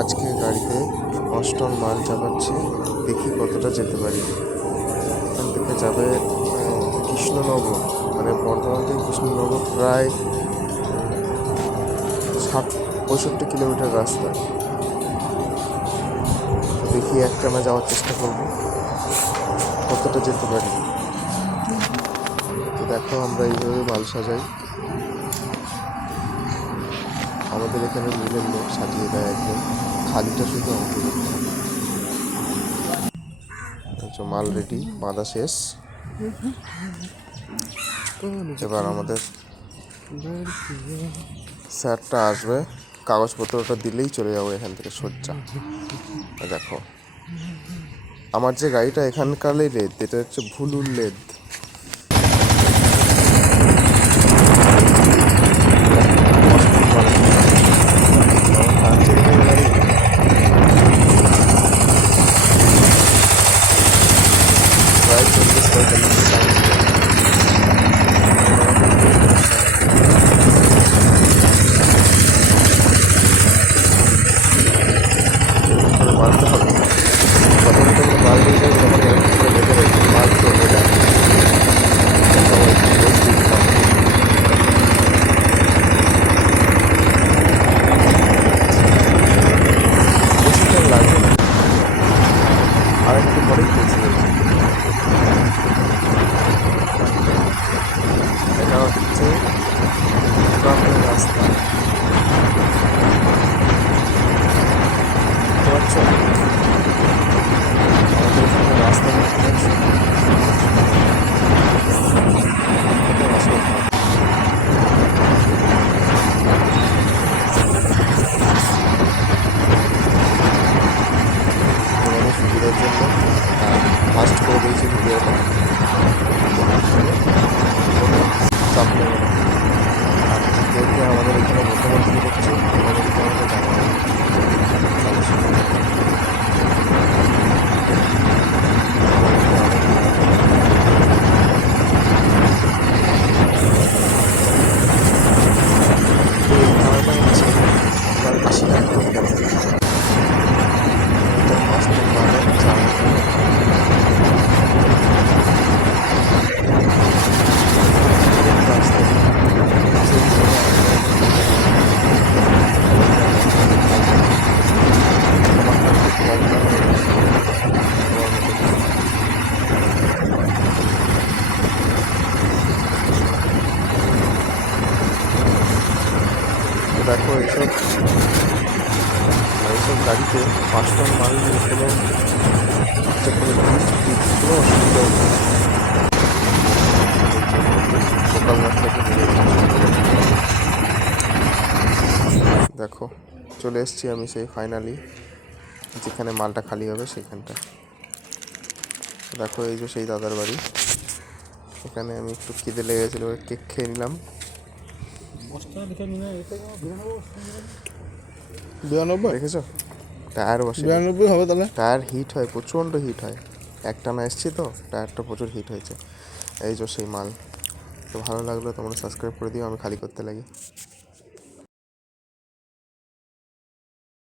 আজকে গাড়িতে পাঁচ মাল চাপাচ্ছি। দেখি কতটা যেতে পারি। এখান থেকে যাবে কৃষ্ণনগর। মানে বর্ধমান থেকে কৃষ্ণনগর প্রায় ষাট পঁয়ষট্টি কিলোমিটার রাস্তা। দেখি একটানা যাওয়ার চেষ্টা করব। কতটা যেতে পারি। তো দেখো আমরা এইভাবে মাল সাজাই। আমাদের এখানে মিলের লোক সাজিয়ে দেয় একদম। খালিটা শুধু আমাকে মাল রেডি বাঁধা শেষ। এবার আমাদের স্যারটা আসবে। কাগজপত্রটা দিলেই চলে যাব এখান থেকে আর দেখো, আমার যে গাড়িটা এখানকারই লেদ এটা হচ্ছে ভুলুর লেদ প্রায় চল্লিশ পঁয়তাল্লিশ সাউন্ড করে মারতে হবে প্রথমে তো মাল দিয়ে যাবে যখন এরকম করে বেঁধে রেখে মাল চলে যায় সবাই রোজ দিতে হবে। বেশি টাইম লাগবে না আর একটু পরেই পৌঁছে যাবে এটা হচ্ছে গ্রামের রাস্তা রাস্তা দেখো এইসব এইসব গাড়িতে পাঁচ টন মাল নিয়ে কোনো কোনো কোনো অসুবিধা নেই লোকাল দেখো, চলে এসেছি আমি সেই ফাইনালি যেখানে মালটা খালি হবে সেখানটা দেখো, এই যে সেই দাদার বাড়ি। এখানে আমি একটু খিদে লেগেছিলো কেক খেয়ে নিলাম। বিরানব্বই দেখেছ? টায়ার বসে বিরানব্বই হবে তাহলে? টায়ার হিট হয় প্রচণ্ড হিট হয়। একটানা এসছি তো টায়ারটা প্রচুর হিট হয়েছে। এই যে সেই মাল। তো ভালো লাগল তোমরা সাবস্ক্রাইব করে দিও আমি খালি করতে লাগি।